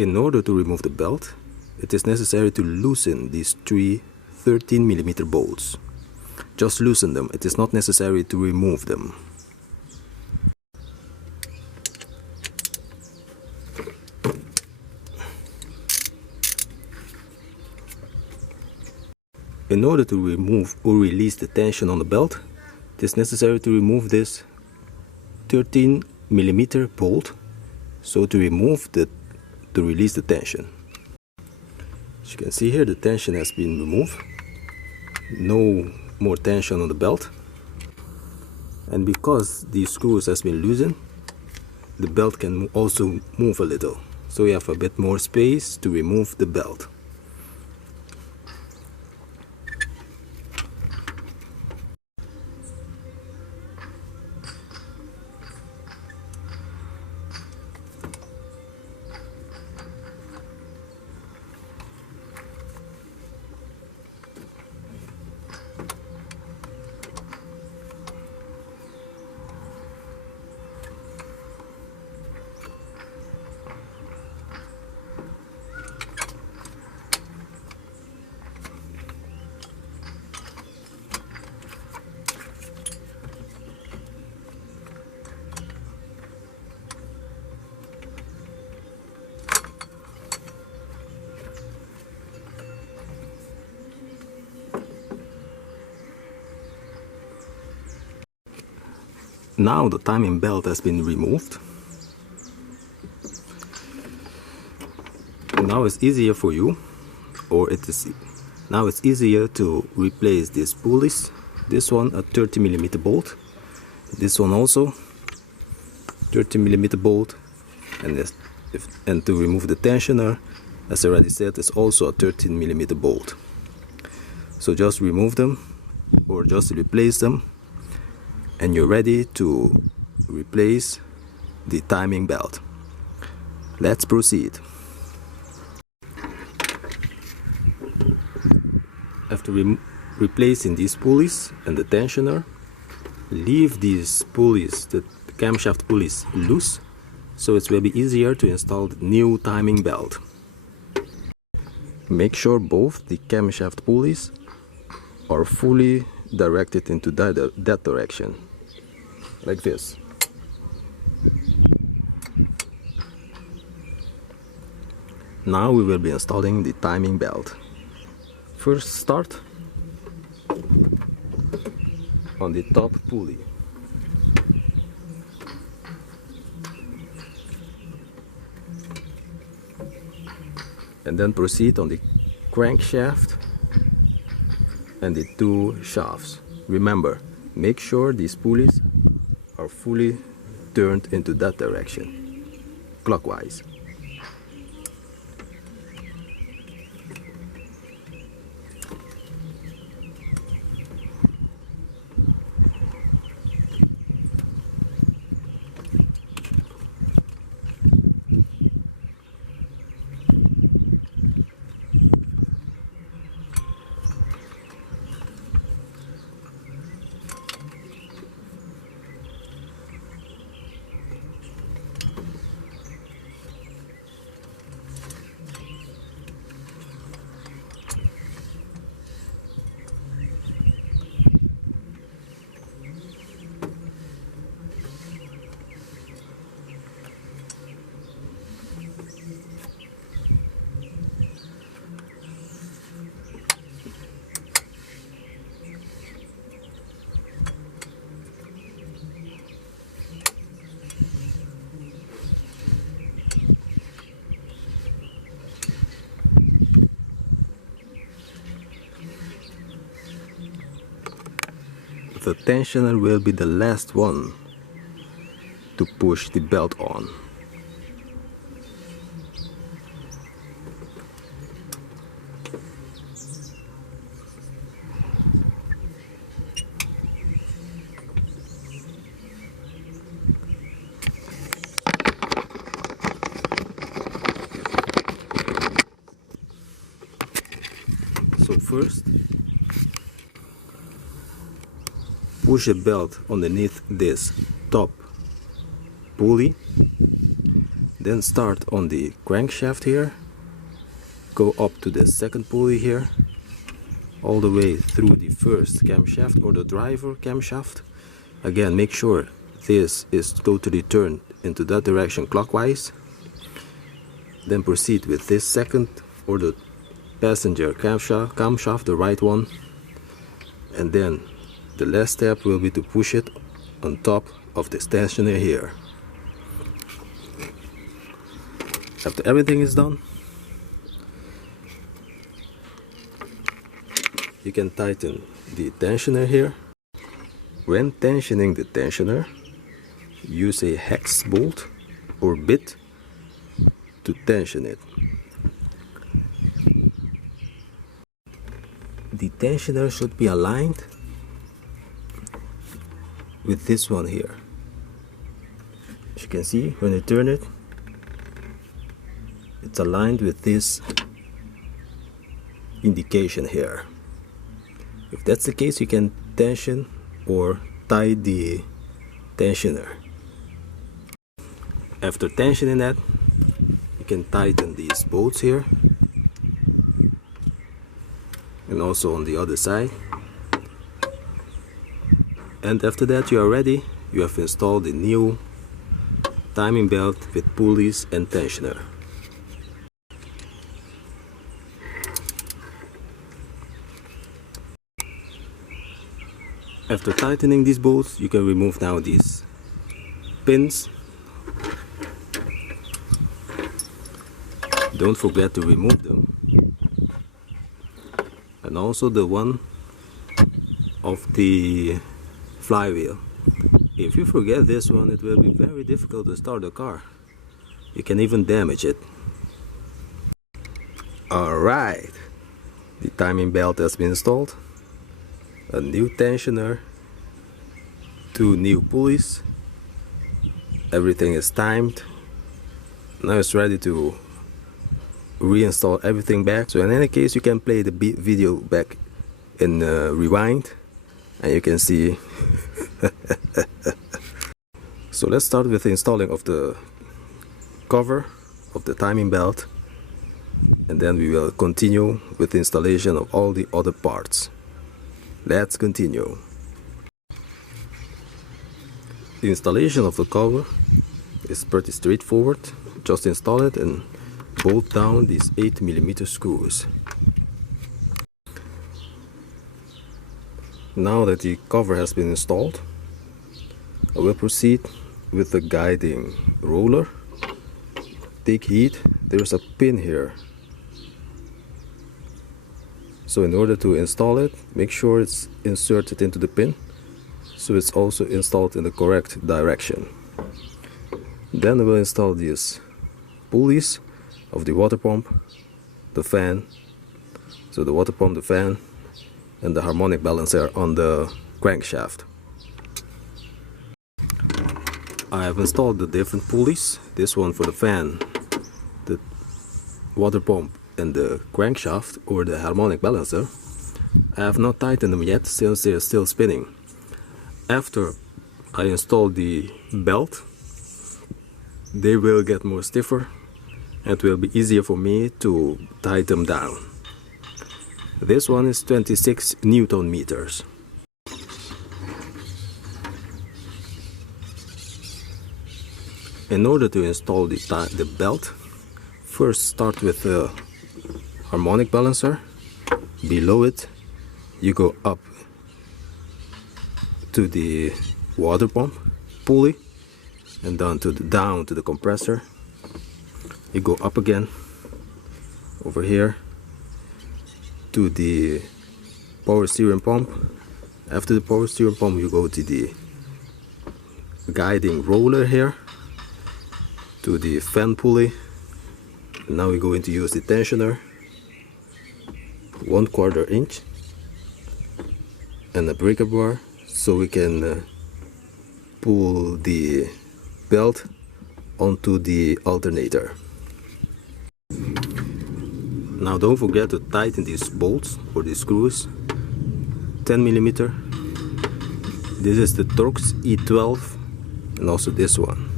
In order to remove the belt, it is necessary to loosen these three 13mm bolts. Just loosen them, it is not necessary to remove them. In order to remove or release the tension on the belt, it is necessary to remove this 13mm bolt, so to release the tension. As you can see here, the tension has been removed. No more tension on the belt. And because these screws has been loosened, the belt can also move a little. So you have a bit more space to remove the belt. Now the timing belt has been removed. Now it's easier for you, now it's easier to replace these pulleys. This one a 30mm bolt, this one also 30mm bolt, and to remove the tensioner, as I already said, is also a 13mm bolt. So just remove them or just replace them, and you're ready to replace the timing belt. Let's proceed. After replacing these pulleys and the tensioner, leave these pulleys, the camshaft pulleys, loose, so it will be easier to install the new timing belt. Make sure both the camshaft pulleys are fully directed into that direction, like this. Now we will be installing the timing belt. First, start on the top pulley. And then proceed on the crankshaft and the two shafts. Remember, make sure these pulleys are fully turned into that direction, clockwise. The tensioner will be the last one to push the belt on. So first, push the belt underneath this top pulley Then start on the crankshaft here, go up to the second pulley here, all the way through the first camshaft or the driver camshaft. Again, make sure this is totally turned into that direction clockwise. Then proceed with this second or the passenger camshaft, the right one. And then the last step will be to push it on top of this tensioner here. After everything is done, you can tighten the tensioner here. When tensioning the tensioner, use a hex bolt or bit to tension it. The tensioner should be aligned with this one here. As you can see, when you turn it, it's aligned with this indication here. If that's the case, you can tension or tie the tensioner. After tensioning that, you can tighten these bolts here and also on the other side. And after that, you are ready. You have installed the new timing belt with pulleys and tensioner. After tightening these bolts, you can remove now these pins. Don't forget to remove them. And also the one of the flywheel. If you forget this one, it will be very difficult to start the car. You can even damage it. Alright, the timing belt has been installed. A new tensioner, 2 new pulleys, everything is timed. Now it's ready to reinstall everything back. So in any case, you can play the video back in rewind and you can see. So let's start with the installing of the cover of the timing belt, and then we will continue with the installation of all the other parts. Let's continue. The installation of the cover is pretty straightforward. Just install it and bolt down these 8mm screws. Now that the cover has been installed, I will proceed with the guiding roller. Take heed, there's a pin here. So in order to install it, make sure it's inserted into the pin, so it's also installed in the correct direction. Then we'll install these pulleys of the water pump, the fan, so the water pump, the fan, and the harmonic balancer on the crankshaft. I have installed the different pulleys, this one for the fan, the water pump, and the crankshaft or the harmonic balancer. I have not tightened them yet since they are still spinning. After I install the belt, they will get more stiffer and it will be easier for me to tie them down. This one is 26 Newton meters. In order to install the belt, first start with the harmonic balancer. Below it, you go up to the water pump pulley and down to the compressor. You go up again over here to the power steering pump. After the power steering pump, you go to the guiding roller here, to the fan pulley. Now we're going to use the tensioner, 1/4 inch, and a breaker bar, so we can pull the belt onto the alternator. Now don't forget to tighten these bolts or these screws, 10mm. This is the Torx E12 and also this one.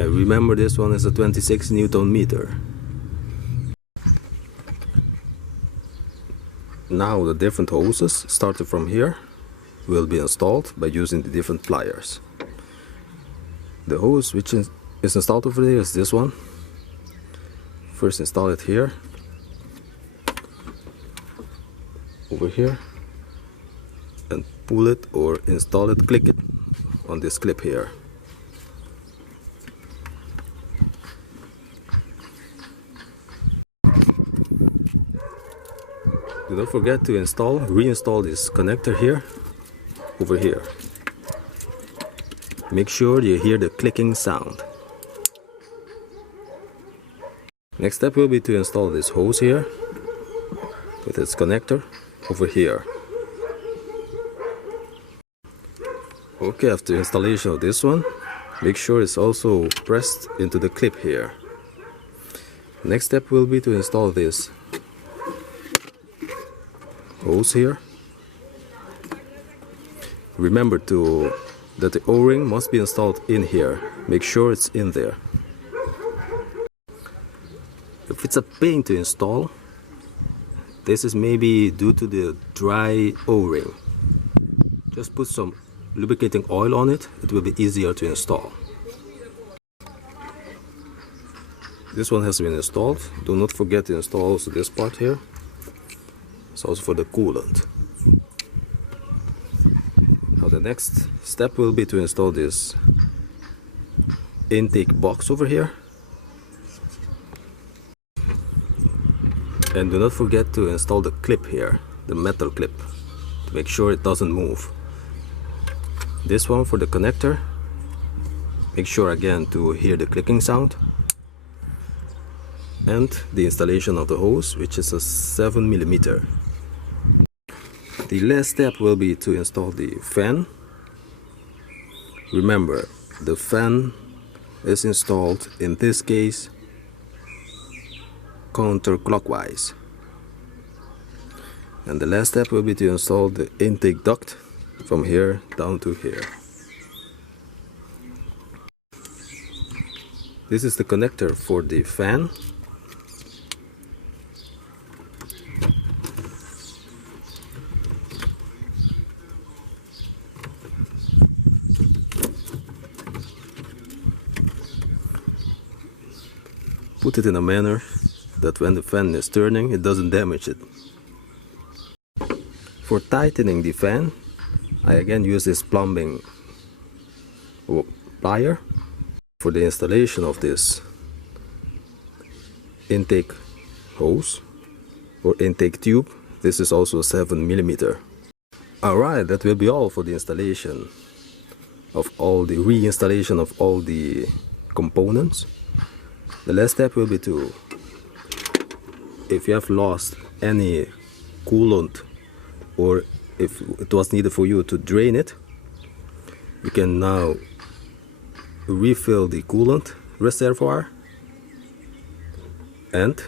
And remember, this one is a 26 Newton meter. Now the different hoses starting from here will be installed by using the different pliers. The hose which is installed over there is this one. First install it here, over here, and pull it or install it, click it on this clip here. Do not forget to reinstall this connector here, over here. Make sure you hear the clicking sound. Next step will be to install this hose here with its connector over here. Okay, after installation of this one, make sure it's also pressed into the clip here. Next step will be to install this hose here. Remember that the O-ring must be installed in here. Make sure it's in there. If it's a pain to install, this is maybe due to the dry O-ring. Just put some lubricating oil on it, it will be easier to install. This one has been installed. Do not forget to install also this part here. It's also for the coolant. Now the next step will be to install this intake box over here. And do not forget to install the clip here, the metal clip, to make sure it doesn't move. This one for the connector. Make sure again to hear the clicking sound. And the installation of the hose, which is a 7mm. The last step will be to install the fan. Remember, the fan is installed, in this case, counterclockwise. And the last step will be to install the intake duct from here down to here. This is the connector for the fan. Put it in a manner that when the fan is turning, it doesn't damage it. For tightening the fan, I again use this plumbing plier. For the installation of this intake hose or intake tube, this is also 7mm. Alright, that will be all for the installation of all the reinstallation of all the components. The last step will be to, if you have lost any coolant or if it was needed for you to drain it, you can now refill the coolant reservoir. And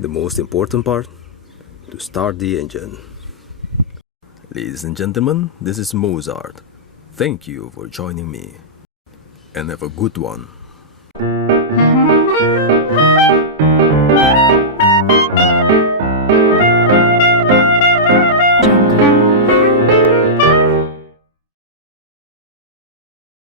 the most important part, to start the engine. Ladies and gentlemen, this is Moz-Art. Thank you for joining me and have a good one.